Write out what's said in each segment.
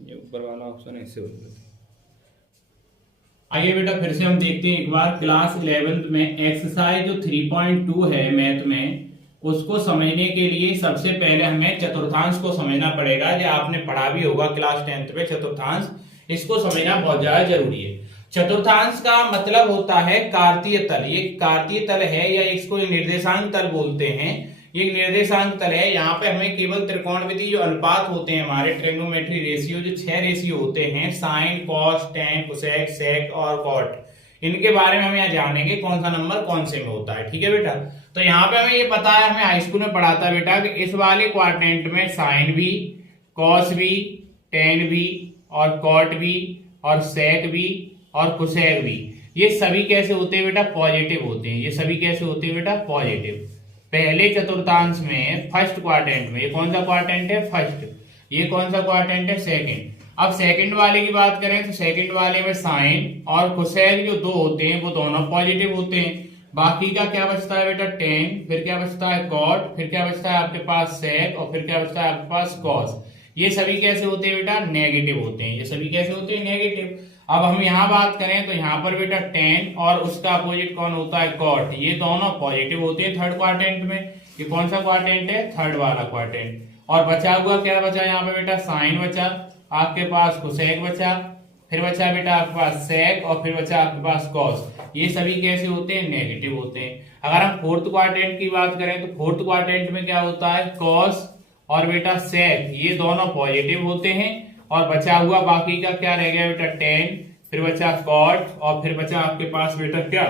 ये ऊपर वाला ऑप्शन ऐसे होगा। आइए बेटा फिर से हम देखते हैं एक बार क्लास 11th में एक्सरसाइज जो 3.2 है मैथ में, उसको समझने के लिए सबसे पहले हमें चतुर्थांश को समझना पड़ेगा। जो आपने पढ़ा भी होगा क्लास 10th में चतुर्थांश, इसको समझना बहुत ज्यादा जरूरी है। चतुर्थांश का मतलब होता है कार्तीय तल। ये कार्तीय तल है या इसको निर्देशांक तल बोलते हैं। ये निर्देशांक तल है। यहाँ पे हमें केवल त्रिकोणमितीय जो अनुपात होते हैं हमारे ट्रिग्नोमेट्री रेशियो, जो 6 रेशियो होते हैं, साइन, कॉस, टेन, कोसेक, सेक और कॉट, इनके बारे में हम यहाँ जानेंगे कौन सा नंबर कौन से में होता है। ठीक है बेटा। तो यहाँ पे हमें ये पता है, हमें हाई स्कूल में पढ़ा था बेटा कि इस वाले क्वाड्रेंट में साइन भी, कॉस भी, टेन भी और कॉट भी और सेक भी और कोसेक भी, ये सभी कैसे होते हैं बेटा? पॉजिटिव होते हैं। ये सभी कैसे होते हैं बेटा? पॉजिटिव। पहले चतुर्थांश में फर्स्ट क्वाड्रेंट में, ये कौन सा क्वाड्रेंट है? फर्स्ट। ये कौन सा क्वाड्रेंट है? सेकंड। अब सेकंड वाले की बात करें तो सेकंड वाले में साइन और कोसेक जो दो होते हैं वो दोनों पॉजिटिव होते हैं। बाकी का क्या बचता है बेटा? टेन, फिर क्या बचता है? कॉट, फिर क्या बचता है आपके पास? सेक, और फिर क्या बचता है आपके पास? कॉस। ये सभी कैसे होते हैं बेटा? नेगेटिव होते हैं। ये सभी कैसे होते हैं? नेगेटिव। अब हम यहाँ बात करें तो यहाँ पर बेटा टेन और उसका अपोजिट कौन होता है? कॉट। ये दोनों पॉजिटिव होते हैं थर्ड क्वाड्रेंट में। ये कौन सा क्वाड्रेंट है? थर्ड वाला क्वाड्रेंट। और बचा हुआ क्या बचा यहाँ पे बेटा? साइन बचा, आपके पास कोसेक बचा, फिर बचा बेटा आपके पास सेक, और फिर बचा आपके पास कॉस। ये सभी कैसे होते हैं? नेगेटिव होते हैं। अगर हम फोर्थ क्वाड्रेंट की बात करें तो फोर्थ क्वाड्रेंट में क्या होता है? कॉस और बेटा सेक, ये दोनों पॉजिटिव होते हैं। और बचा हुआ बाकी का क्या रह गया बेटा? टेन, फिर बचा कॉट, और फिर बचा आपके पास बेटा क्या?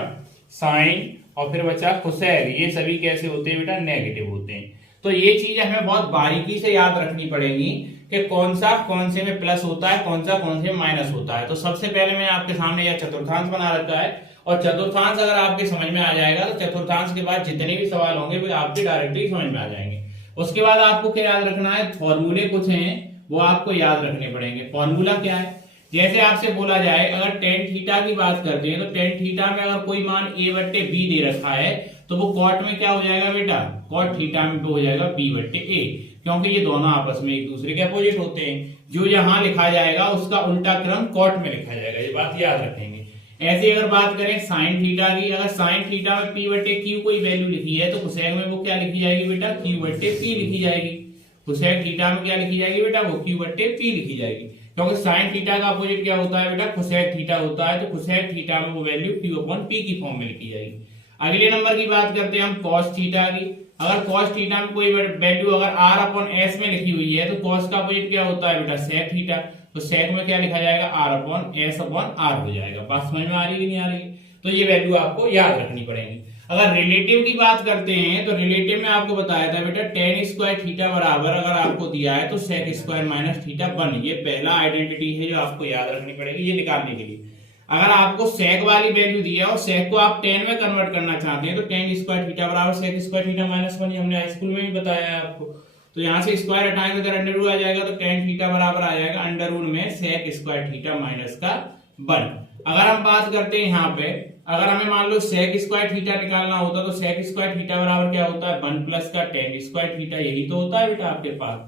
साइन, और फिर बचा कोसेक। ये सभी कैसे होते हैं बेटा? नेगेटिव होते हैं। तो ये चीजें हमें बहुत बारीकी से याद रखनी पड़ेगी कि कौन सा कौन से में प्लस होता है, कौन सा कौन से में माइनस होता है। तो सबसे पहले मैंने आपके सामने यह चतुर्थांश बना रखा है, और चतुर्थांश अगर आपके समझ में आ जाएगा तो चतुर्थांश के बाद जितने भी सवाल होंगे वो आपके डायरेक्टली समझ में आ जाएंगे। उसके बाद आपको क्या याद रखना है? फॉर्मूले कुछ हैं वो आपको याद रखने पड़ेंगे। फॉर्मूला क्या है? जैसे आपसे बोला जाए अगर टेन थीटा की बात करते हैं तो टेन थीटा में अगर कोई मान a बट्टे बी दे रखा है तो वो कॉट में क्या हो जाएगा बेटा? कॉट थीटा में तो हो जाएगा b बट्टे a, क्योंकि ये दोनों आपस में एक दूसरे के अपोजिट होते हैं। जो यहाँ लिखा जाएगा उसका उल्टा क्रम कॉट में लिखा जाएगा। ये बात याद रखेंगे। ऐसे अगर बात करें साइन थीटा की, अगर साइन थीटा में p बट्टे q कोई वैल्यू लिखी है तो कोसेक में वो क्या लिखी जाएगी बेटा? q बट्टे p लिखी जाएगी। कोसेक थीटा में क्या लिखी जाएगी बेटा? वो q बट्टे p लिखी जाएगी, क्योंकि साइन थीटा का अपोजिट क्या होता है बेटा? कोसेक थीटा होता है। तो कोसेक थीटा में वो वैल्यू q अपॉन p की फॉर्म में लिखी जाएगी। अगले नंबर की बात करते हैं हम कॉस थीटा की। अगर कॉस थीटा में कोई वैल्यू अगर r अपॉन s में लिखी हुई है तो कॉस का अपोजिट क्या होता है बेटा? Sec theta. तो सेक में क्या लिखा जाएगा? r upon s upon r हो जाएगा। बात समझ में आ रही है कि नहीं आ रही? तो ये वैल्यू आपको याद रखनी पड़ेगी। अगर रिलेटिव की बात करते हैं तो रिलेटिव में आपको बताया था बेटा टेन स्क्वायर थीटा बराबर अगर आपको दिया है तो sec square minus theta one. ये पहला आइडेंटिटी है जो आपको याद रखनी पड़ेगी ये निकालने के लिए। अगर आपको सेक वाली वैल्यू दी है और सेक को आप टेन में कन्वर्ट करना चाहते हैं तो टेन स्क्वायर थीटा बराबर sec square theta minus one, हमने हाई स्कूल में भी बताया है आपको। तो यहाँ से स्क्वायर हटाएंगे तो अंडर रूट आ जाएगा, तो टेन थीटा बराबर आ जाएगा अंडर रूट में सेक स्क्वायर थीटा माइनस का वन। अगर हम बात करते हैं यहाँ पे, अगर हमें मान लो सेक स्क्वायर थीटा निकालना होता तो सेक स्क्वायर थीटा बराबर क्या होता है? वन प्लस का टेन स्क्वायर थीटा। यही तो होता है बेटा आपके पास।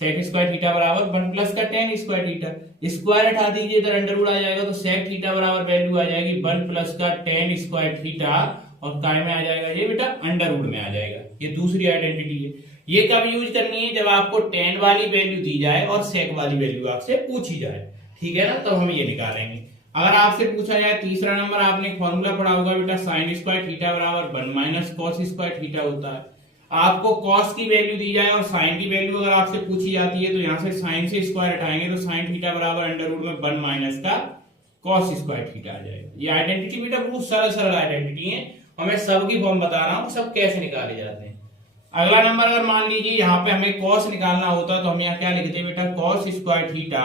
सेक स्क्वायर थीटा बराबर वन प्लस का टेन स्क्वायर थीटा। स्क्वायर हटा दीजिए इधर अंडर रूट आ जाएगा, तो सेक थीटा बराबर वैल्यू आ जाएगी वन प्लस का टेन स्क्वायर थीटा, और काय में आ जाएगा ये बेटा? अंडर रूट में आ जाएगा। ये दूसरी आइडेंटिटी है। ये कब यूज करनी है? जब आपको टेन वाली वैल्यू दी जाए और सेक वाली वैल्यू आपसे पूछी जाए। ठीक है ना? तब हम ये निकालेंगे। अगर आपसे पूछा जाए तीसरा नंबर, आपने फॉर्मूला पढ़ा होगा बेटा साइन स्क्वायर थीटा बराबर one minus cos square theta होता है। आपको कॉस की वैल्यू दी जाए और साइन की वैल्यू अगर आपसे पूछी जाती है तो यहाँ से साइन से स्क्वायर हटाएंगे तो साइन थीटा बराबर अंडर रूट में वन माइनस का कॉस स्क्वायर थीटा आ जाएगा। ये आइडेंटिटी बेटा बहुत सरल सरल आइडेंटिटी है और मैं सबकी फॉर्म बता रहा हूँ सब कैसे निकाले जाते हैं। अगला नंबर अगर मान लीजिए यहाँ पे हमें कॉस निकालना होता तो हम यहाँ क्या लिखते हैं बेटा? कॉस स्क्वायर थीटा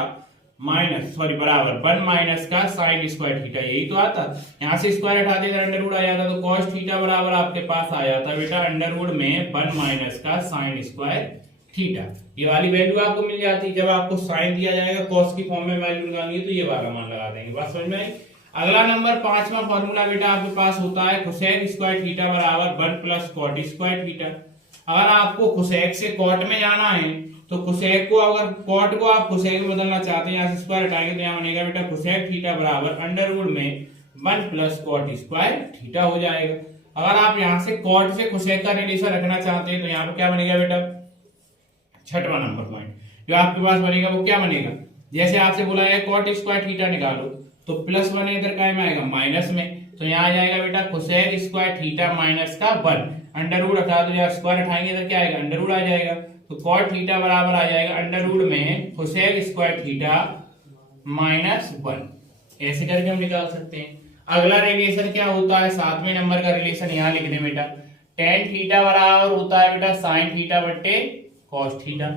बराबर वन माइनस का साइन स्क्वायर थीटा। यही तो आता। यहाँ से स्क्वायर हटाते थे अंडर रूट आ जाता, तो कॉस थीटा बराबर आपके पास आ जाता बेटा अंडर रूट में वन माइनस का साइन स्क्वायर थीटा। ये वाली वैल्यू आपको मिल जाती है। जब आपको साइन दिया जाएगा कॉस की फॉर्म में वैल्यू निकालनी है तो ये वाला मान लगा देंगे। बात समझ में आई? अगला नंबर पांचवा फॉर्मूला बेटा आपके पास होता है कोसेक स्क्वायर थीटा बराबर one plus cot square theta. अगर आपको कोसेक से कॉट में जाना है तो कोसेक को अगर कॉट को आप कोसेक में बदलना चाहते हैं, यहाँ से स्क्वायर हटाएंगे तो यहाँ बनेगा बेटा कोसेक थीटा बराबर अंडर रूट में 1 प्लस कॉट स्क्वायर थीटा हो जाएगा। अगर आप यहाँ से कॉट से कोसेक का रिलेशन रखना चाहते हैं तो यहाँ पे क्या बनेगा बेटा, छठवां नंबर पॉइंट जो आपके पास बनेगा वो क्या बनेगा, जैसे आपसे बोला है कॉट स्क्वायर थीटा निकालो तो प्लस 1 इधर काय में आएगा माइनस में, तो यहाँ आ जाएगा बेटा कोसेक स्क्वायर थीटा माइनस का 1 अंडर रूट हटा दो, यहाँ स्क्वायर हटाएंगे तो क्या आएगा अंडर रूट आ जाएगा, तो कॉट थीटा बराबर आ जाएगा अंडर रूट में कोसेक स्क्वायर थीटा माइनस 1। ऐसे करके हम निकाल सकते हैं। अगला रिलेशन क्या होता है, 7वें नंबर का रिलेशन यहाँ लिख दें बेटा, टेन थीटा बराबर होता है बेटा साइन थीटा बट्टे कॉस थीटा।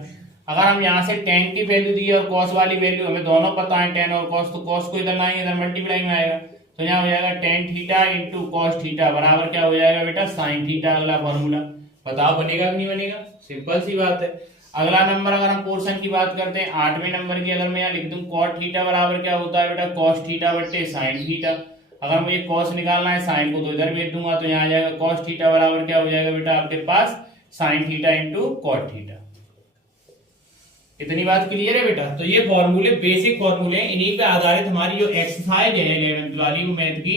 अगर हम यहाँ से टेन की वैल्यू दी और कॉस वाली वैल्यू हमें दोनों पता है टेन और कॉस, तो कॉस को इधर लाएंगे इधर मल्टीप्लाई में आएगा, तो यहाँ हो जाएगा tan theta into cos theta बराबर क्या हो जाएगा बेटा साइन थीटा। अगला फॉर्मूला बताओ बनेगा कि नहीं बनेगा, सिंपल सी बात है। अगला नंबर अगर हम पोर्शन की बात करते हैं 8वें नंबर की, अगर मैं यहाँ लिख दूं कॉट थीटा बराबर क्या होता है बेटा कॉस थीटा बट्टे साइन थीटा। अगर मुझे कॉस निकालना है साइन को तो इधर भेज दूंगा, तो यहाँ आ जाएगा कॉस थीटा बराबर क्या हो जाएगा बेटा आपके पास sine theta into cot theta. इतनी बात क्लियर है बेटा। तो ये फॉर्मूले बेसिक फॉर्मूले, इन्हीं पे आधारित हमारी जो एक्सरसाइज है 11th वाली मैथ की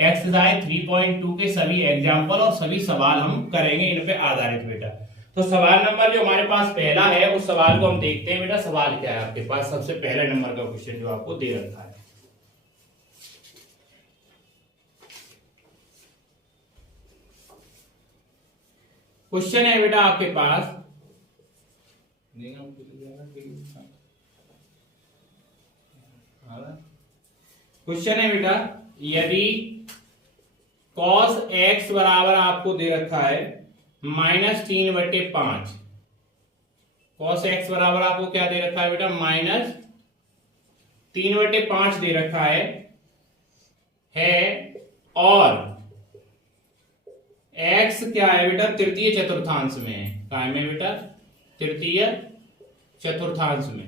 एक्सरसाइज 3.2 के सभी एग्जाम्पल और सभी सवाल हम करेंगे इन पे आधारित बेटा। तो सवाल नंबर जो हमारे पास पहला है उस सवाल को हम देखते हैं बेटा। सवाल क्या है आपके पास, सबसे पहले नंबर का क्वेश्चन जो आपको दे रखा है। क्वेश्चन है बेटा आपके पास, क्वेश्चन है बेटा यदि cos x बराबर आपको दे रखा है -3/5, cos x बराबर आपको क्या दे रखा है बेटा -3/5 दे रखा है और x क्या है बेटा तृतीय चतुर्थांश में है, काय में बेटा तृतीय चतुर्थांश में।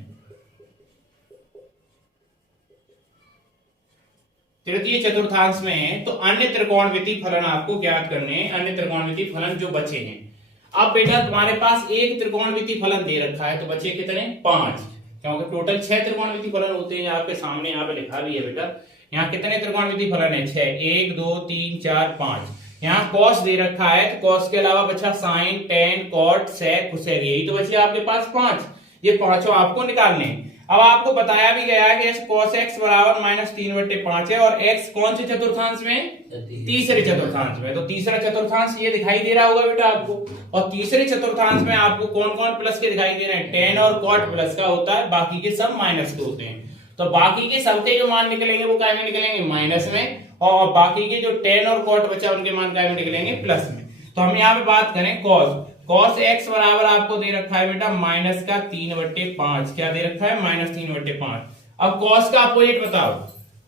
तृतीय चतुर्थांश में है तो अन्य त्रिकोणमिति फलन आपको ज्ञात करने हैं, अन्य त्रिकोणमिति फलन जो बचे हैं। अब बेटा तुम्हारे पास एक त्रिकोणमिति फलन दे रखा है तो बचे कितने 5, क्योंकि टोटल 6 त्रिकोणमिति फलन होते हैं। आपके सामने यहाँ पे लिखा भी है बेटा, यहाँ कितने त्रिकोणमिति फलन है 6, 1 2 3 4 5। यहाँ कॉस दे रखा है तो कॉस के अलावा बचा sine tan cot sec cosec, यही तो बचे आपके पास 5। ये पांचों आपको निकालने हैं। अब आपको बताया भी गया है कि cos x बराबर -3/5 है और x कौन से चतुर्थांश में, तीसरे चतुर्थांश में। तो तीसरा चतुर्थांश ये दिखाई दे रहा होगा बेटा आपको, और तीसरे चतुर्थांश में आपको कौन कौन प्लस के दिखाई दे रहे हैं, टेन और कॉट प्लस का होता है, बाकी के सब माइनस के होते हैं। तो बाकी के सबके जो मान निकलेंगे वो काय में निकलेंगे माइनस में, और बाकी के जो टेन और कॉट बचा उनके मान काय में निकलेंगे प्लस में। तो हम यहाँ पे बात करें cos x बराबर आपको दे रखा है बेटा -3/5, क्या दे रखा है -3/5। अब cos का अपोजिट बताओ,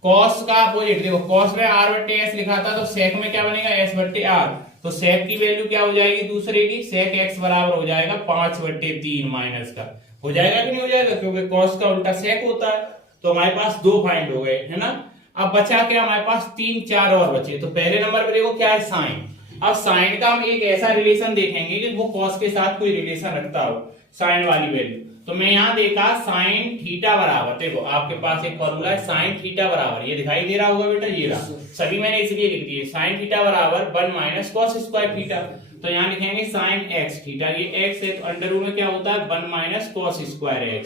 cos का अपोजिट देखो, cos में r/s लिखा था तो sec में क्या बनेगा s/r, तो sec की वैल्यू क्या हो जाएगी दूसरे की, sec x बराबर हो जाएगा 5/3 माइनस का, हो जाएगा कि नहीं हो जाएगा, क्योंकि cos का उल्टा sec होता है। तो हमारे पास 2 फाइंड हो गए है ना। अब बचा क्या हमारे पास 3 4 और बचे। तो पहले नंबर पे देखो क्या है साइन। अब साइन का हम एक ऐसा रिलेशन देखेंगे कि वो कॉस के साथ कोई रिलेशन रखता हो, साइन वाली वैल्यू। तो मैं यहां देखा साइन थीटा बराबर, देखो आपके पास एक फॉर्मूला है साइन थीटा बराबर, ये दिखाई दे रहा होगा बेटा, ये रहा, सभी मैंने इसलिए लिख दिए, साइन थीटा बराबर 1 - cos स्क्वायर थीटा। तो यहां लिखेंगे साइन x थीटा, ये x है तो अंडर रूट में क्या होता है 1 - cos स्क्वायर x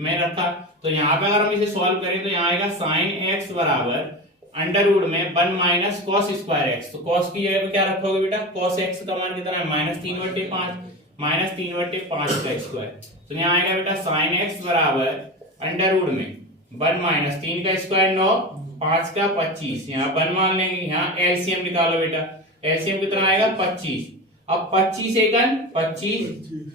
में रखा। तो यहाँ पे अगर हम इसे सॉल्व करें तो यहाँ आएगा साइन x बराबर अंडर रूट में 1 - cos स्क्वायर x। तो cos की जगह पे क्या रखोगे बेटा, cos x का मान कितना है -3/5, -3/5 का स्क्वायर। तो यहाँ आएगा बेटा साइन x बराबर अंडर रूट में 1 - 3 का स्क्वायर 9, 5 का 25, यहाँ 1 मान लेंगे, यहाँ एलसीएम निकालो बेटा, एलसीएम कितना आएगा 25। अब 25 एकन 25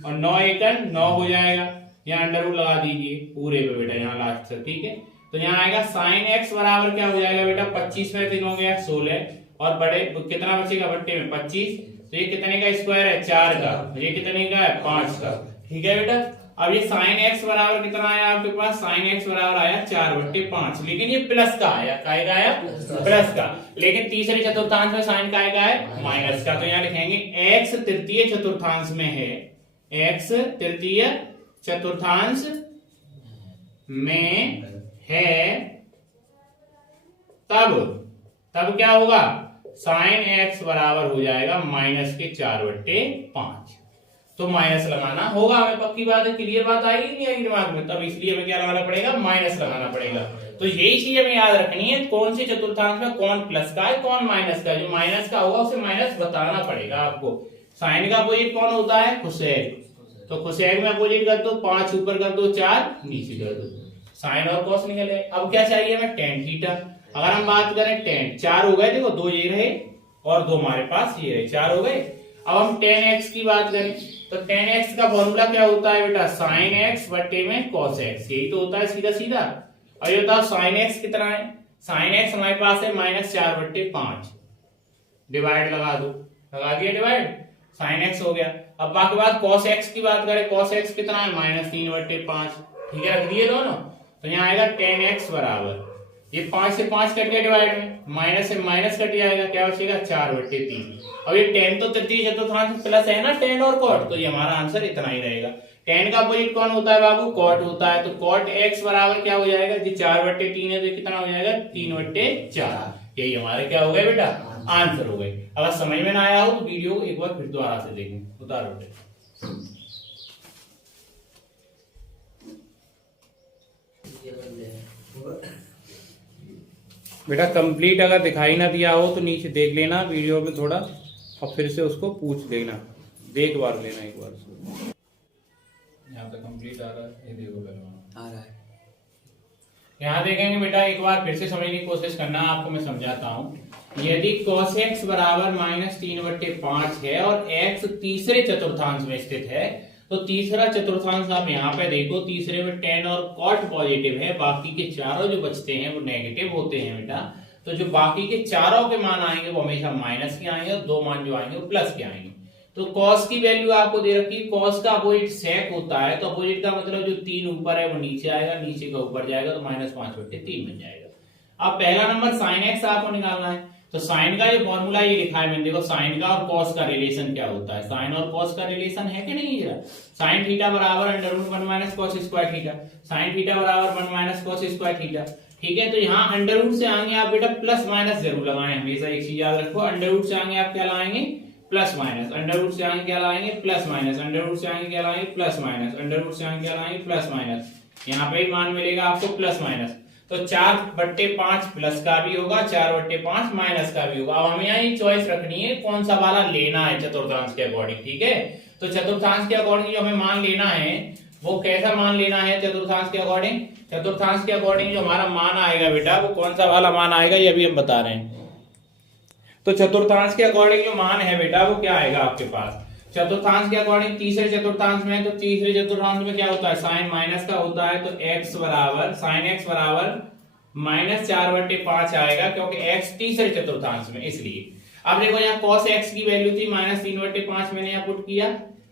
और 9 एकन 9 हो जाएगा, यहाँ अंडर रूट लगा दीजिए पूरे पे बेटा यहाँ लास्ट तक, ठीक है। तो यहाँ आएगा साइन x बराबर क्या हो जाएगा बेटा 25 में 3 हो गया 16, और बड़े कितना बचेगा बट्टे में 25, तो ये कितने का स्क्वायर है 4 का, ये कितने का है 5 का, ठीक है बेटा। अब ये साइन x बराबर कितना आया आपके पास, साइन x बराबर आया 4/5, लेकिन ये प्लस का आया, काय का आया प्लस का, लेकिन तीसरे चतुर्थांश में साइन काय का है माइनस का। तो यहाँ लिखेंगे x तृतीय चतुर्थांश में है, x तृतीय चतुर्थांश में है तब क्या होगा, साइन एक्स बराबर हो जाएगा माइनस के 4/5। तो माइनस लगाना होगा हमें, पक्की बात है, क्लियर बात आएगी नहीं आएगी दिमाग में, तब इसलिए हमें क्या लगाना पड़ेगा, माइनस लगाना पड़ेगा। तो यही चीज हमें याद रखनी है, कौन से चतुर्थांश में कौन प्लस का है कौन माइनस का है। जो माइनस का होगा उसे माइनस बताना पड़ेगा आपको। साइन का अपोजिट कौन होता है, कोसेक। तो कोसेक में अपोजिट कर दो, 5 ऊपर कर दो, 4 नीचे कर दो, साइन और कॉस निकले। अब क्या चाहिए हमें, टेन थीटा। अगर हम बात करें टेन, 4 हो गए, देखो 2 ये रहे और 2 हमारे पास ये रहे, 4 हो गए। अब हम टेन एक्स की बात करें तो टेन एक्स का फॉर्मूला क्या होता है बेटा, साइन एक्स बटे में कॉस एक्स, यही तो होता है सीधा सीधा। और ये बताओ साइन एक्स कितना है, साइन एक्स हमारे पास है -4/5, डिवाइड लगा दो, लगा दिया डिवाइड, साइन एक्स हो गया। अब बाकी बात कॉस एक्स की बात करें, कॉस एक्स कितना है -3/5, ठीक है, रख दिए दोनों। तो यहाँ आएगा टेन एक्स बराबर, ये 5 से 5 कट गया डिवाइड में, माइनस से माइनस कट जाएगा, क्या बचेगा 4/3। अब ये टेन तो तृतीय चतुर्थांश प्लस है ना, टेन और कॉट, तो ये हमारा आंसर इतना ही रहेगा। टेन का अपोजिट कौन होता है बाबू, कॉट होता है। तो कॉट एक्स बराबर क्या हो जाएगा, जी 4/3 है तो कितना हो जाएगा 3/4। यही हमारे क्या हो गए बेटा, आंसर हो गए। अगर समझ में ना आया हो तो वीडियो को एक बार फिर दोबारा से देखें। उतारो बेटा, कंप्लीट अगर दिखाई ना दिया हो तो नीचे देख लेना वीडियो में थोड़ा, और फिर से उसको पूछ लेना, देख बार लेना एक बार। यहाँ तक कंप्लीट आ रहा है, ये देखो आ रहा है। यहाँ देखेंगे बेटा, एक बार फिर से समझने की कोशिश करना, आपको मैं समझाता हूँ। यदि cos x बराबर -3/5 है और x तीसरे चतुर्थांश में स्थित है, तो तीसरा चतुर्थांश आप यहाँ पे देखो, तीसरे में टेन और कॉट पॉजिटिव है, बाकी के चारों जो बचते हैं वो नेगेटिव होते हैं बेटा। तो जो बाकी के चारों के मान आएंगे वो हमेशा माइनस के आएंगे, और 2 मान जो आएंगे वो प्लस के आएंगे। तो cos की वैल्यू आपको दे रखी है, cos का अपोजिट sec होता है, तो अपोजिट का मतलब जो 3 ऊपर है वो नीचे आएगा, नीचे का ऊपर जाएगा, तो -5/3 बन जाएगा। अब पहला नंबर sin x आपको निकालना है, तो साइन का जो फॉर्मूला ये लिखा है मैंने, देखो साइन का और कॉस का रिलेशन क्या होता है, साइन और कॉस का रिलेशन है कि नहीं, जरा साइन थीटा बराबर √1 - cos square theta, sine theta बराबर 1 - cos स्क्वायर थीटा, ठीक है। तो यहाँ अंडर रूट से आएंगे आप बेटा प्लस माइनस जरूर लगाएं, हमेशा एक चीज याद रखो, अंडर रूट से आएंगे आप क्या लाएंगे, प्लस माइनस, अंडर रूट से आएंगे क्या लाएंगे, प्लस माइनस, अंडर रूट से आएंगे क्या लाएंगे, प्लस माइनस, अंडर रूट से आएंगे क्या लाएंगे, प्लस माइनस। यहाँ पे ही मान मिलेगा आपको प्लस माइनस, तो 4/5 प्लस का भी होगा, 4/5 माइनस का भी होगा। अब हमें यहाँ चॉइस रखनी है कौन सा वाला लेना है चतुर्थांश के अकॉर्डिंग, ठीक है। तो चतुर्थांश के अकॉर्डिंग जो हमें मान लेना है वो कैसा मान लेना है चतुर्थांश के अकॉर्डिंग, चतुर्थांश के अकॉर्डिंग जो हमारा मान आएगा बेटा वो कौन सा वाला मान आएगा ये अभी हम बता रहे हैं। तो चतुर्थांश के अकॉर्डिंग जो मान है बेटा वो क्या आएगा आपके पास, चतुर्थांश के अकॉर्डिंग तीसरे चतुर्थांश में, तो तीसरे चतुर्थांश में क्या होता है, साइन माइनस का होता है, तो x बराबर साइन x बराबर -4/5 आएगा, क्योंकि x तीसरे चतुर्थांश में, इसलिए। अब देखो यहाँ cos x की वैल्यू थी -3/5, मैंने यहाँ पुट किया,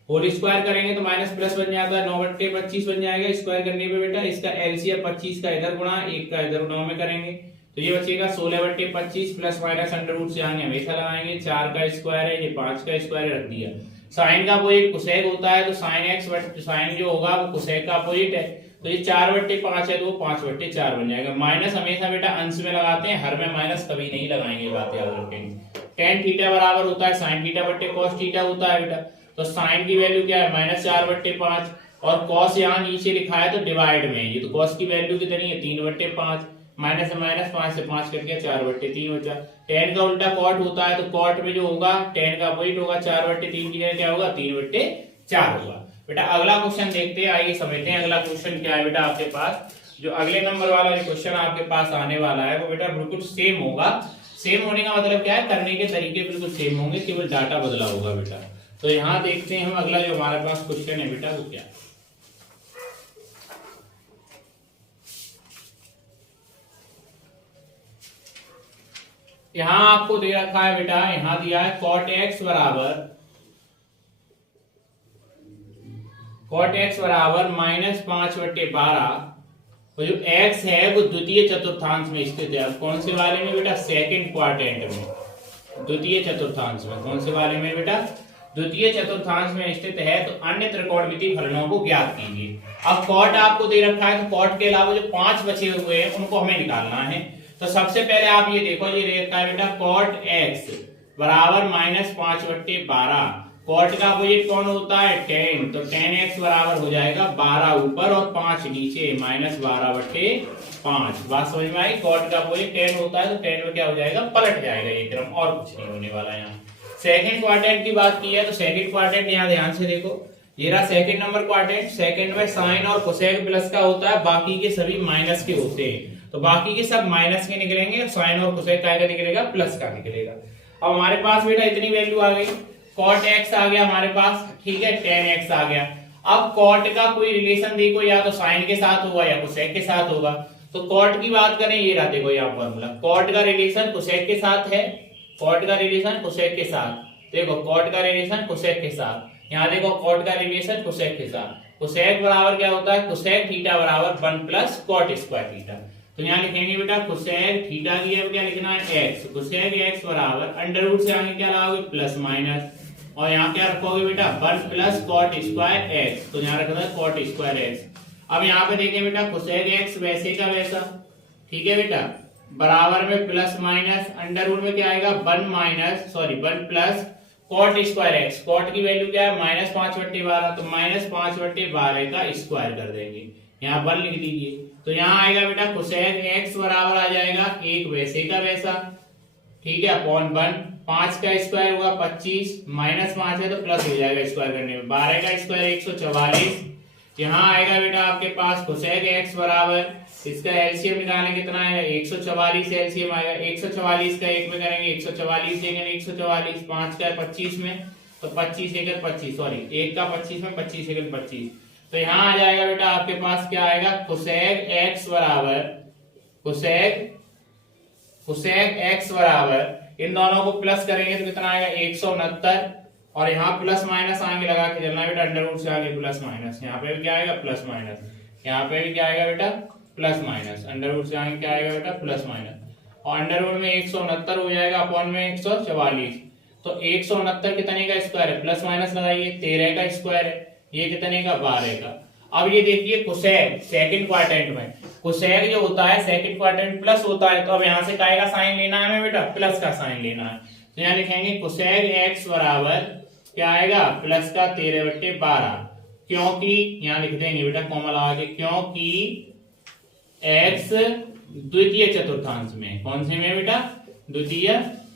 होल स्क्वायर करेंगे तो माइनस प्लस बन जाता है, 9/25 बन जाएगा, स्क्वायर करने पे बेटा इसका एलसीएम 25 का इधर गुणा 1 का इधर गुणा में करेंगे, तो ये बचेगा 16/25 प्लस माइनस अंडर रूट से आगे हमेशा लगाएंगे, 4 का स्क्वायर है, ये 5 का स्क्वायर रख दिया। साइन का अपोजिट कोसेक होता है, तो साइन एक्स साइन जो होगा वो कोसेक का अपोजिट है, तो ये 4/5 है तो वो 5/4 बन जाएगा। माइनस हमेशा बेटा अंश में लगाते हैं, हर में माइनस कभी नहीं लगाएंगे, बात याद रखेंगे। टेन थीटा बराबर होता है साइन थीटा बटे कॉस थीटा होता है बेटा, तो साइन की वैल्यू क्या है -4/5, और कॉस यहाँ नीचे लिखा है तो डिवाइड में, ये तो कॉस की वैल्यू कितनी है 3/5, माइनस से माइनस 5 से 5 कट गया, 4/3 बचा। टेन का उल्टा कॉट होता है, तो कॉट में जो होगा टेन का अपोजिट होगा, 4/3 की जगह क्या होगा 3/4 होगा। बेटा अगला क्वेश्चन देखते हैं, आइए समझते हैं अगला क्वेश्चन क्या है बेटा आपके पास। जो अगले नंबर वाला जो क्वेश्चन आपके पास आने वाला है वो बेटा बिल्कुल सेम होगा। सेम होने का मतलब क्या है, करने के तरीके बिल्कुल सेम होंगे, केवल डाटा बदला होगा बेटा। तो यहाँ देखते हैं हम अगला जो हमारे पास क्वेश्चन है बेटा वो क्या है। यहां आपको दे रखा है बेटा, यहां दिया है cot x बराबर -5/12, तो जो x है वो द्वितीय चतुर्थांश में स्थित है। अब कौन से वाले में बेटा, सेकंड क्वाड्रेंट में, द्वितीय चतुर्थांश में। कौन से वाले में बेटा, द्वितीय चतुर्थांश में स्थित है तो अन्य त्रिकोणमितीय फलनों को ज्ञात कीजिए। अब कॉट आपको दे रखा है तो कॉट के अलावा जो 5 बचे हुए हैं उनको हमें निकालना है। तो सबसे पहले आप ये देखो, ये रेखा है बेटा कॉट x बराबर -5/12। कॉट का अपोजिट कौन होता है? tan, तो tan x बराबर हो जाएगा 12 ऊपर और 5 नीचे, -12/5। बात समझ में आई? कॉट का अपोजिट tan होता है तो tan में क्या हो जाएगा? पलट जाएगा ये क्रम, और कुछ नहीं होने वाला यहाँ। सेकंड क्वाड्रेंट की बात की है तो सेकंड क्वाड्रेंट यहाँ ध्यान से देखो, ये रहा सेकंड नंबर क्वाड्रेंट। सेकंड में साइन और कोसेक प्लस का होता है, बाकी के सभी माइनस के होते हैं। तो बाकी के सब माइनस के निकलेंगे, साइन और कोसेक का निकलेगा, प्लस का निकलेगा। अब हमारे पास बेटा इतनी वैल्यू आ गई, कॉट x आ गया हमारे पास, ठीक है, tan x आ गया। अब कॉट का कोई रिलेशन देखो, या तो साइन के साथ होगा या कोसेक के साथ होगा। तो कॉट की बात करें, ये रहा देखो यहाँ फॉर्मूला, कॉट का रिलेशन कोसेक के साथ है, कॉट का रिलेशन कोसेक के साथ, देखो कॉट का रिलेशन कोसेक के साथ, यहाँ देखो कॉट का रिलेशन कोसेक के साथ। कोसेक बराबर क्या होता है? कोसेक थीटा बराबर 1 प्लस कॉट स्क्वायर थीटा। तो यहाँ लिखेंगे बेटा कोसेक थीटा की अब क्या लिखना है? x। कोसेक x बराबर अंडर रूट से आगे क्या लगाओगे? प्लस माइनस, और यहाँ क्या रखोगे बेटा? 1 प्लस कॉट स्क्वायर x। तो यहाँ रखा था कॉट स्क्वायर x। अब यहाँ पे देखें बेटा कोसेक x वैसे का वैसा, ठीक है बेटा, बराबर में प्लस माइनस, अंडर रूट में क्या आएगा? 1 plus cot square x। Cot की वैल्यू क्या है? -5/12, तो -5/12 का स्क्वायर कर देंगे, यहाँ 1 लिख दीजिए। तो यहाँ आएगा बेटा कोसेक x बराबर आ जाएगा 1 वैसे का वैसा, ठीक है, अपॉन 1। 5 का स्क्वायर होगा 25, -5 है तो प्लस हो जाएगा स्क्वायर करने में, 12 का स्क्वायर 144। यहाँ आएगा बेटा आपके पास कोसेक x बराबर, इसका एलसीएम निकालें कितना है? 144 एलसीएम आएगा, 144 का 1 में करेंगे 144 देंगे, 144 5 का 25 में, तो 25 1 25, सॉरी 1 का 25 में 25 1 25। तो यहाँ आ जाएगा बेटा आपके पास क्या आएगा? कोसेक x बराबर, कोसेक x बराबर, इन दोनों को प्लस करेंगे तो कितना आएगा? 169, और यहाँ प्लस माइनस आगे लगा के चलना बेटा, अंडर रूट से आगे प्लस माइनस, यहाँ पे भी क्या आएगा? प्लस माइनस, यहाँ पे भी क्या आएगा बेटा? प्लस माइनस, अंडर रूट से आगे क्या आएगा बेटा? प्लस माइनस, और अंडर रूट में 169 हो जाएगा अपॉन में 144। तो 169 कितने का स्क्वायर है? प्लस माइनस लगाइए, 13 का स्क्वायर है, ये कितने का? 12 का। अब ये देखिए कोसेक सेकंड क्वाड्रेंट में, कोसेक जो होता है सेकंड क्वाड्रेंट प्लस होता है, तो अब यहाँ से काय का साइन लेना है हमें बेटा? प्लस का साइन लेना है। तो यहाँ लिखेंगे कोसेक x बराबर क्या आएगा? प्लस का 13/12, क्योंकि यहाँ लिख देंगे बेटा कॉमा लगा के, क्योंकि x द्वितीय चतुर्थांश में, कौन से में बेटा? द्वितीय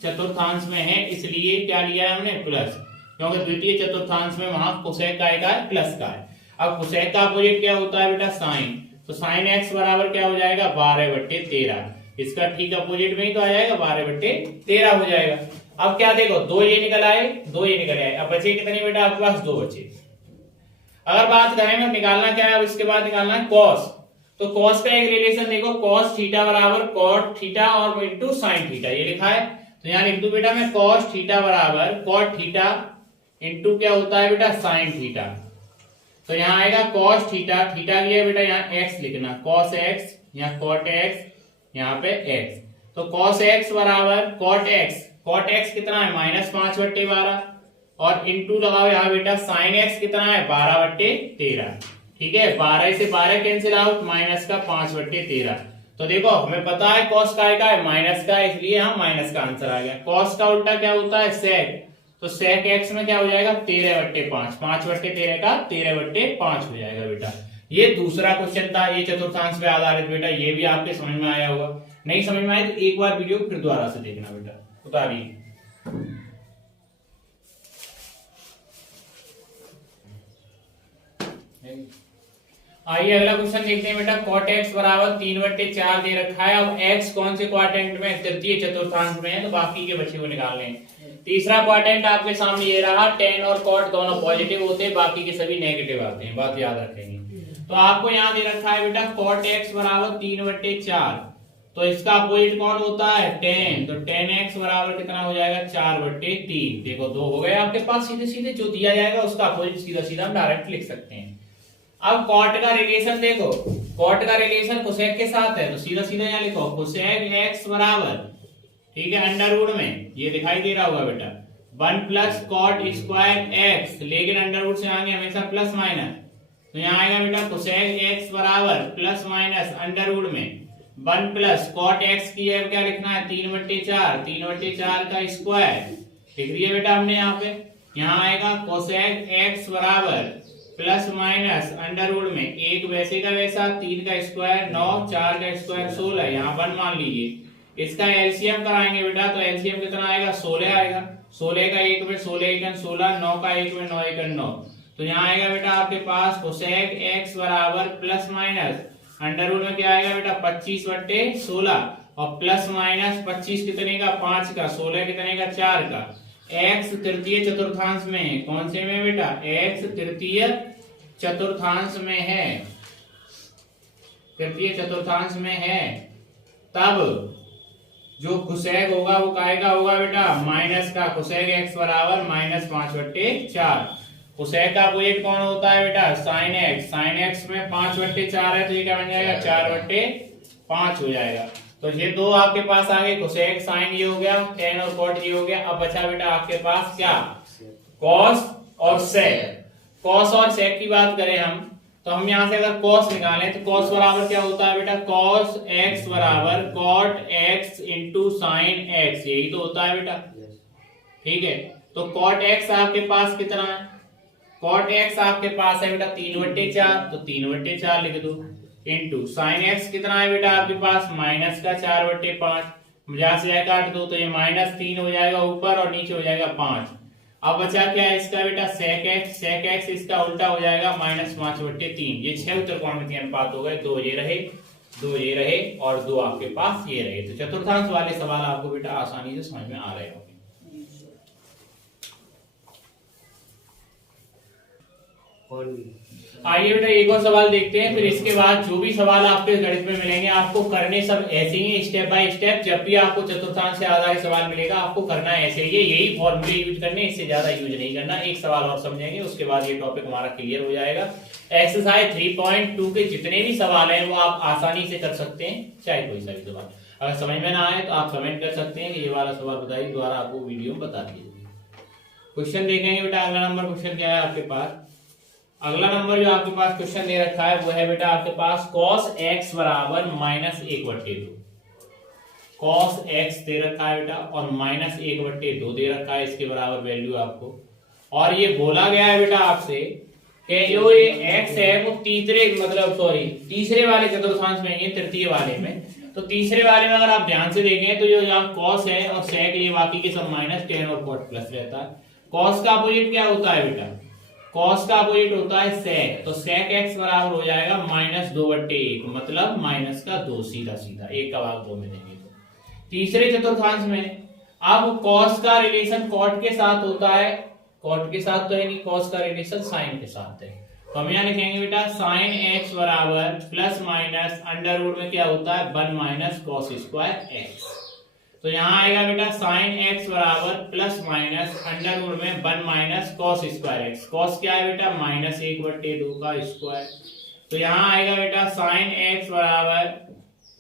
चतुर्थांश में है, इसलिए क्या लिया है हमने? प्लस, क्योंकि द्वितीय चतुर्थांश में वहां कोसेक का है प्लस का है। अब कोसेक का अपोजिट क्या होता है बेटा? साइन। तो साइन x बराबर क्या हो जाएगा? 12/13। इसका ठीक अपोजिट में ही तो आ जाएगा, 12/13 हो जाएगा। अब क्या देखो, 2 ये निकल आए, 2 ये निकल आए, अब बचे कितने बेटा आपके पास? 2 बचे। अगर बात करें निकालना क्या है, अब इसके बाद निकालना है कॉस। तो कॉस का एक रिलेशन देखो, कॉस थीटा बराबर कॉट थीटा और इंटू साइन थीटा, ये लिखा है। तो यहाँ लिख दू बेटा मैं कॉस थीटा बराबर कॉट थीटा इंटू क्या होता है बेटा? Sine theta. तो यहाँ आएगा कॉस थीटा, थीटा की है बेटा यहाँ x लिखना, कॉस x, यहाँ कॉट x, यहाँ पे x। तो कॉस x बराबर कॉट x कितना है? -5/12, और इंटू लगाओ यहाँ बेटा साइन x कितना है? 12/13, ठीक है। 12 से 12 कैंसिल आउट, माइनस का 5/13। तो देखो हमें पता है कॉस का है माइनस का, इसलिए यहाँ माइनस का आंसर आ गया। कॉस का उल्टा क्या होता है? सेक। तो सेक x में क्या हो जाएगा? 13/5, 5/13 का 13/5 हो जाएगा बेटा। ये दूसरा क्वेश्चन था, ये चतुर्थांश पे आधारित बेटा, ये भी आपके समझ में आया होगा। नहीं समझ में आए तो एक बार वीडियो फिर दोबारा से देखना बेटा, उतारिए। आइए अगला क्वेश्चन देखते हैं बेटा। cot x बराबर 3/4 दे रखा है। अब x कौन से क्वाड्रेंट में? तृतीय चतुर्थांश में है, तो बाकी के बचे हुए निकालने हैं। तीसरा क्वाड्रेंट आपके सामने ये रहा, tan और cot दोनों पॉजिटिव होते हैं, बाकी के सभी नेगेटिव आते हैं, बात याद रखेंगे। तो आपको यहाँ दे रखा है बेटा cot x बराबर 3/4, तो इसका अपोजिट कौन होता है? tan। तो tan x बराबर कितना हो जाएगा? 4/3। देखो 2 हो गए आपके पास, सीधे सीधे जो दिया जाएगा उसका अपोजिट सीधा सीधा हम डायरेक्ट लिख सकते हैं। अब cot का रिलेशन देखो, cot का रिलेशन कोसेक के साथ है, तो सीधा सीधा यहाँ लिखो कोसेक x बराबर, ठीक है, अंडर रूट में ये दिखाई दे रहा होगा बेटा 1 प्लस कॉट स्क्वायर एक्स, लेकिन अंडर रूट से आगे हमेशा प्लस माइनस, तो यहाँ आएगा बेटा कोसेक एक्स बराबर प्लस माइनस अंडर रूट में 1 प्लस कॉट एक्स की जगह क्या लिखना है 3/4, 3/4 का स्क्वायर लिख दिया बेटा हमने यहाँ पे। यहाँ आएगा कोसेक एक्स बराबर प्लस माइनस अंडर रूट में 1 वैसे का वैसा, 3 का स्क्वायर 9, 4 का स्क्वायर 16, यहाँ 1 मान लीजिए। इसका एलसीएम कराएंगे बेटा, तो एलसीएम कितना आएगा 16 आएगा। 16 का 1 में 16 एकन 16, 9 का 1 में 9 एकन 9, तो यहाँ आएगा बेटा आपके पास कोसेक एक्स बराबर प्लस माइनस अंडर रूट में क्या आएगा बेटा 25/16 और प्लस माइनस 25 कितने का 5 का, 16 कितने का 4 का। एक्स तृतीय चतुर्थांश में है, कौन से में बेटा एक्स तृतीय चतुर्थांश में है, तृतीय चतुर्थांश में है, तब जो कोसेक होगा वो काहेगा होगा बेटा माइनस का, कोसेक एक्स बराबर -5/4। कोसेक का अपोजिट कौन होता है बेटा साइन एक्स, साइन एक्स में 5/4 है, तो ये क्या बन जाएगा 4/5 हो जाएगा। तो ये दो आपके पास आ गए, कोसेक साइन ये हो गया, टेन और कॉट ये हो गया। अब बचा बेटा आपके पास क्या कॉस और सेक। कॉस और सेक की बात करें हम, तो हम यहाँ से अगर कॉस निकालें तो कॉस बराबर क्या होता है बेटा कॉस एक्स बराबर cot x into sine x, यही तो होता है बेटा। ठीक है, तो कॉट एक्स आपके पास कितना है, कॉट एक्स आपके पास है बेटा 3/4, तो 3/4 लिख दो, इंटू साइन एक्स कितना है बेटा आपके पास माइनस का 4/5, जहां से जाए काट दो, तो ये -3 हो जाएगा ऊपर और नीचे हो जाएगा 5। अब बचा क्या है इसका बेटा सेक एक्स, सेक एक्स इसका उल्टा हो जाएगा -5/3। ये 6 त्रिकोणमितीय अनुपात हो गए, 2 ये रहे, 2 ये रहे और 2 आपके पास ये रहे। तो चतुर्थांश वाले सवाल आपको बेटा आसानी से समझ में आ रहे होंगे। आइए बेटा एक और सवाल देखते हैं, फिर इसके बाद जो भी सवाल आपके गणित में मिलेंगे आपको करने सब ऐसे ही स्टेप बाय स्टेप। जब भी आपको चतुर्थांश से आधारित सवाल मिलेगा आपको करना ऐसे ही, यही फॉर्मूले यूज करने, इससे ज्यादा यूज नहीं करना। एक सवाल और समझेंगे उसके बाद ये टॉपिक हमारा क्लियर हो जाएगा। एक्सरसाइज 3.2 के जितने भी सवाल हैं वो आप आसानी से कर सकते हैं, चाहे कोई सा भी सवाल। अगर समझ में ना आए तो आप कमेंट कर सकते हैं कि ये वाला सवाल बताइए, द्वारा आपको वीडियो में बता दिए। क्वेश्चन देखेंगे बेटा, अगला नंबर क्वेश्चन क्या है आपके पास। अगला नंबर जो आपके पास क्वेश्चन दे रखा है वो है बेटा आपके पास cos x बराबर -1/2। cos x दे रखा है बेटा और -1/2 दे रखा है, इसके बराबर वैल्यू आपको। और ये बोला गया है बेटा आपसे कि जो ये x है वो तीसरे वाले चतुर्थांश में, ये तृतीय वाले में। तो तीसरे वाले में अगर आप ध्यान से देखें तो जो यहाँ cos है और sec ये बाकी के सब माइनस, tan और cot प्लस रहता है। cos का अपोजिट क्या होता है बेटा, cos का अपोजिट होता है sec, तो sec x बराबर हो जाएगा -2/1, मतलब माइनस का 2, सीधा सीधा 1 का भाग 2 में देंगे तो। तीसरे चतुर्थांश में अब cos का रिलेशन cot के साथ होता है, cot के साथ तो है नहीं, cos का रिलेशन sin के साथ है। तो हम यहाँ लिखेंगे बेटा sin x बराबर प्लस माइनस अंडर रूट में क्या होता है 1 - cos स्क्वायर x। तो यहाँ आएगा बेटा sin x बराबर प्लस माइनस अंडर रूट में 1 - cos स्क्वायर x। cos क्या है बेटा -1/2 का स्क्वायर। तो यहाँ आएगा बेटा sin x बराबर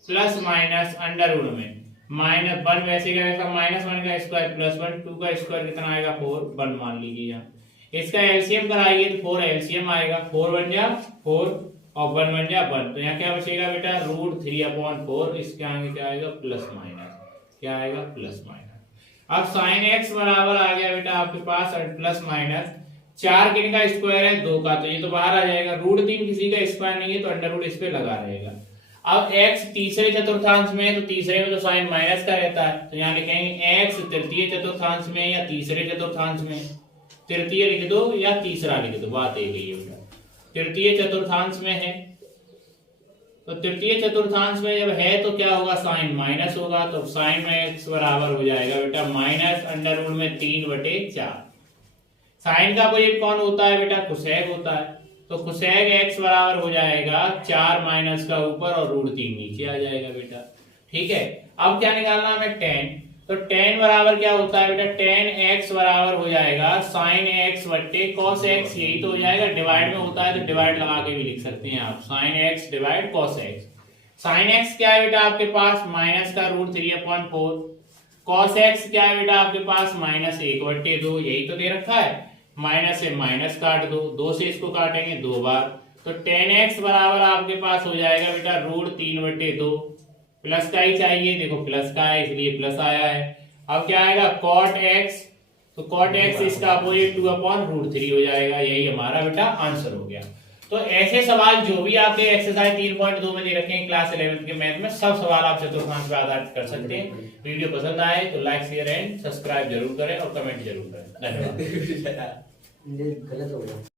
प्लस माइनस अंडर रूट में -1 वैसे का वैसा -1 का स्क्वायर प्लस 1, 2 का स्क्वायर कितना आएगा 4, 1 मान लीजिए यहाँ। इसका एलसीएम कराइए तो 4 एलसीएम आएगा, 4 बन जा 4 और 1 बन जा 1। तो यहाँ क्या बचेगा बेटा √3/4, इसके आगे क्या आएगा प्लस माइनस, क्या आएगा प्लस माइनस। अब sin x बराबर आ गया बेटा आपके पास प्लस माइनस 4 किन का स्क्वायर है 2 का, तो ये तो बाहर आ जाएगा। √3 किसी का स्क्वायर नहीं है तो अंडर रूट इस पे लगा रहेगा। अब x तीसरे चतुर्थांश में, तो तीसरे में तो साइन माइनस का रहता है, तो यहाँ लिखेंगे x तृतीय चतुर्थांश में या तीसरे चतुर्थांश में, तृतीय लिख दो या तीसरा लिख दो, बात एक ही है। तृतीय चतुर्थांश में है, तो तृतीय चतुर्थांश में जब है तो क्या होगा साइन माइनस होगा, तो साइन में x बराबर हो जाएगा बेटा माइनस अंडर रूट में 3/4। साइन का अपोजिट कौन होता है बेटा कोसेक होता है, तो कोसेक x बराबर हो जाएगा 4 माइनस का ऊपर और √3 नीचे आ जाएगा बेटा। ठीक है, अब क्या निकालना हमें tan, तो tan बराबर क्या होता है बेटा tan x बराबर हो जाएगा sin x बट्टे cos x, यही तो हो जाएगा। डिवाइड में होता है तो डिवाइड लगा के भी लिख सकते हैं आप, sin x divide cos x। sin x क्या है बेटा आपके पास माइनस का √3/4, cos x क्या है बेटा आपके पास -1/2, यही तो दे रखा है। माइनस से माइनस काट दो, 2 से इसको काटेंगे 2 बार, तो tan x बराबर आपके पास हो जाएगा बेटा √3/2। प्लस का ही चाहिए, देखो प्लस का है इसलिए प्लस आया है। अब क्या आएगा cot x, तो cot x इसका अपोजिट 2/√3 हो जाएगा। यही हमारा बेटा आंसर हो गया। तो ऐसे सवाल जो भी आपके एक्सरसाइज 3.2 में दे रखे हैं क्लास 11 के मैथ में, सब सवाल आप चतुर्थांश पे आधारित कर सकते हैं। वीडियो पसंद आए तो लाइक शेयर एंड सब्सक्राइब जरूर करें और कमेंट जरूर करें। धन्यवाद। गलत हो गया।